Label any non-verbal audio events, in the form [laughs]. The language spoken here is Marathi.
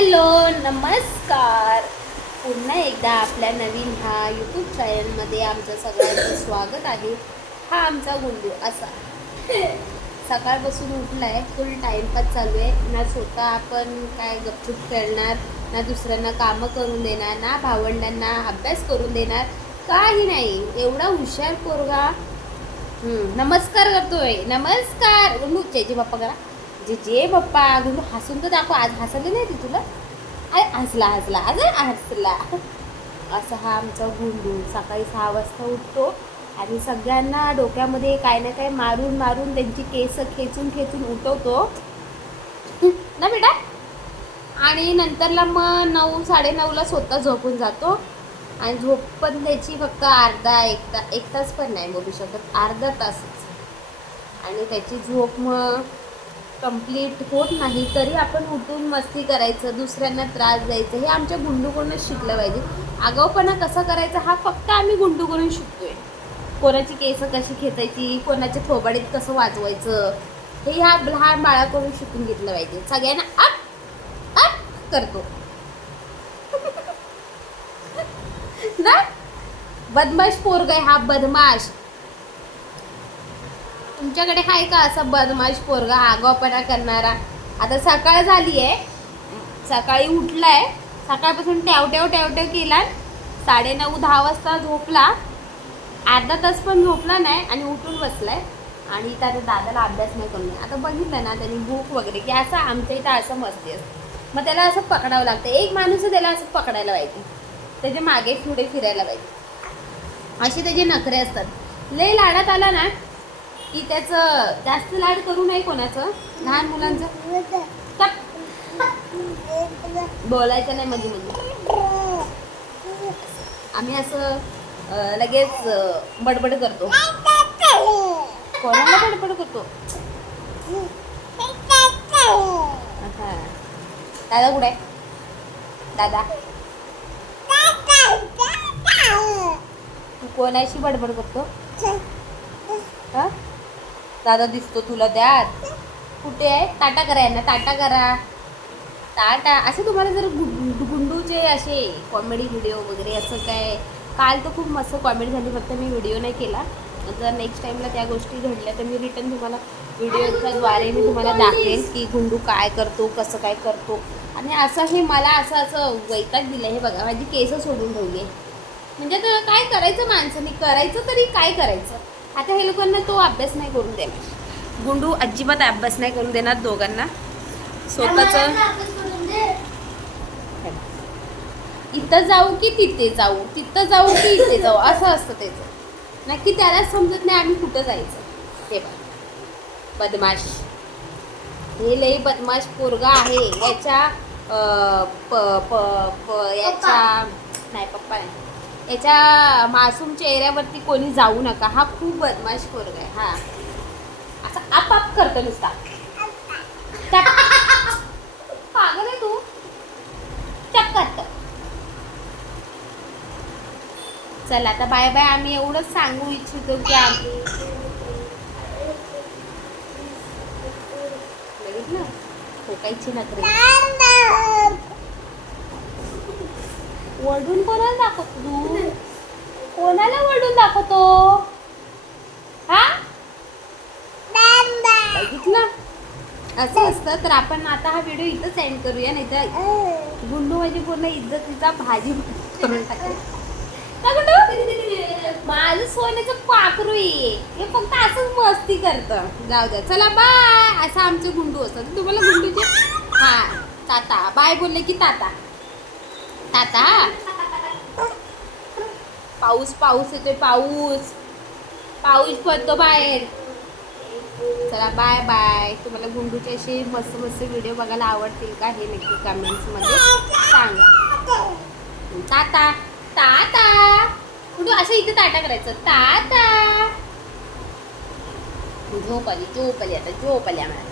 हॅलो नमस्कार. पुन्हा एकदा आपल्या नवीन हा यूट्यूब चॅनलमध्ये आमचं सगळ्यांचं स्वागत आहे. हा आमचा गुंडू असा. सकाळपासून उठला आहे फुल टाईमपास चालू आहे. ना स्वतः आपण काय गपचूप खेळणार ना दुसऱ्यांना कामं करून देणार ना भावंडांना अभ्यास करून देणार काही नाही. एवढा हुशार पोरगा. नमस्कार करतोय. नमस्कार. गुंडू जे पप्पा बाप्पा करा. जे जे पप्पा गुंडू हसून तर दाखव आज हसले नाही ती तुला? आय हसला हसला आज हसला. असं हा आमचा गुंडून सकाळी सहा वाजता उठतो आणि सगळ्यांना डोक्यामध्ये काय ना काय मारून मारून त्यांची केस खेचून खेचून उठवतो. ना बेटा? आणि नंतरला मग नऊ साडेनऊला स्वतः झोपून जातो. आणि झोप पण त्याची फक्त अर्धा एक ता एक तास पण नाही बघू शकत अर्धा तासच. आणि त्याची झोप मग कंप्लीट होत नाही तरी आपण उठून मस्ती करायचं दुसऱ्यांना त्रास द्यायचं हे आमच्या गुंडूकडूनच शिकलं पाहिजे. आगाऊपणा कसा करायचा हा फक्त आम्ही गुंडूकडून शिकतोय. कोणाची केसं कशी खेचायची कोणाच्या थोबाडीत कसं वाजवायचं हे ह्या लहान बाळाकडून शिकून घेतलं पाहिजे. सगळ्यांना अप अप करतो. [laughs] ना बदमाश पोरग आहे हा बदमाश. तुमच्याकडे आहे का असा बदमाश पोरगा आगावपणा करणारा? आता सकाळ झाली आहे सकाळी उठला आहे सकाळपासून ट्याव ट्याव केला साडे नऊ दहा वाजता झोपला. अर्धा तास पण झोपला नाही आणि उठून बसला आहे आणि त्याच्या दादाला अभ्यास नाही करून आता बघितलं ना त्यांनी भूक वगैरे की असं आमच्या इथं असं मस्ती असतं. मग त्याला असं पकडावं लागतं. एक माणूस त्याला असं पकडायला पाहिजे. त्याच्यामागे पुढे फिरायला पाहिजे. असे त्याचे नखरे असतात. लय लाडात आला ना की त्याचं जास्त लाड करू नये कोणाचं. लहान मुलांचं. बोलायचं नाही मध्ये मध्ये आम्ही असं लगेच बडबड करतो. कोणाला बडबड करतो? हा दादा कुठे आहे? दादा. तू कोणाशी बडबड करतो? हा? दादा दिसतो तुला द्यात कुठे आहे? ताटा करा यांना ताटा करा. ताटा. असे तुम्हाला जर गु- गुंडूचे असे कॉमेडी व्हिडिओ वगैरे असं काय? काल तर खूप मस्त कॉमेडी झाली फक्त मी व्हिडिओ नाही केला. जर नेक्स्ट टाईमला त्या गोष्टी घडल्या तर मी रिटर्न तुम्हाला व्हिडिओच्या द्वारे मी तुम्हाला दाखवेन की गुंडू काय करतो कसं काय करतो. आणि असं हे मला असं असं वैताग दिलं हे बघा माझी केसं सोडून ठेवली म्हणजे तर काय करायचं माणसाने करायचं तरी काय करायचं? आता हे लोकांना तो अभ्यास नाही करून देणार. गुंडू अजिबात अभ्यास नाही करून देणार दोघांना. स्वतःचं इथं जाऊ की तिथे जाऊ? तिथं जाऊ की इथे जाऊ? असं असतं त्याचं नक्की त्यालाच समजत नाही आम्ही कुठं जायचं. ते बघ. बदमाश. हे लई बदमाश पोरगा आहे. याच्या प प याच्या नाही पप्पा नाही. याच्या मासूम चेहऱ्यावरती कोणी जाऊ नका. हा खूप बदमाश पोरगा आहे हा. असं आपाप करतो नुसता. पागल आहे तू. चक करतं. चला आता बाय बाय. आम्ही एवढंच सांगू इच्छितो की आम्ही बघितलं? ठोकायची नखरे. वडून कोणाला दाखवतो? कोणाला हा? बघितलं असं असतं तर आपण आता हा व्हिडिओ इथंच एंड करूया नाही तर गुंडू माझी पूर्ण इज्जतीचा भाजी करून टाकेल का गुंडू? माझं सोन्याचं पाखरू आहे. हे फक्त असंच मस्ती करतं. जाऊ द्या चला बाय असं आमचे गुंडू असतात. तुम्हाला गुंडूचे हा ताता. बाय बोलले की ताता. ताता पाऊस पाऊस येतोय पाऊस. पाऊस पडतो बाहेर. चला बाय बाय तुम्हाला गुंडूचे असे मस्त मस्त व्हिडिओ बघायला आवडतील का? हे नक्की कमेंट्समध्ये सांगा. ताता ताता. कुठं असं इथे ताटा करायचं. ताता. झोप आली झोप आली आता झोप आली आम्हाला.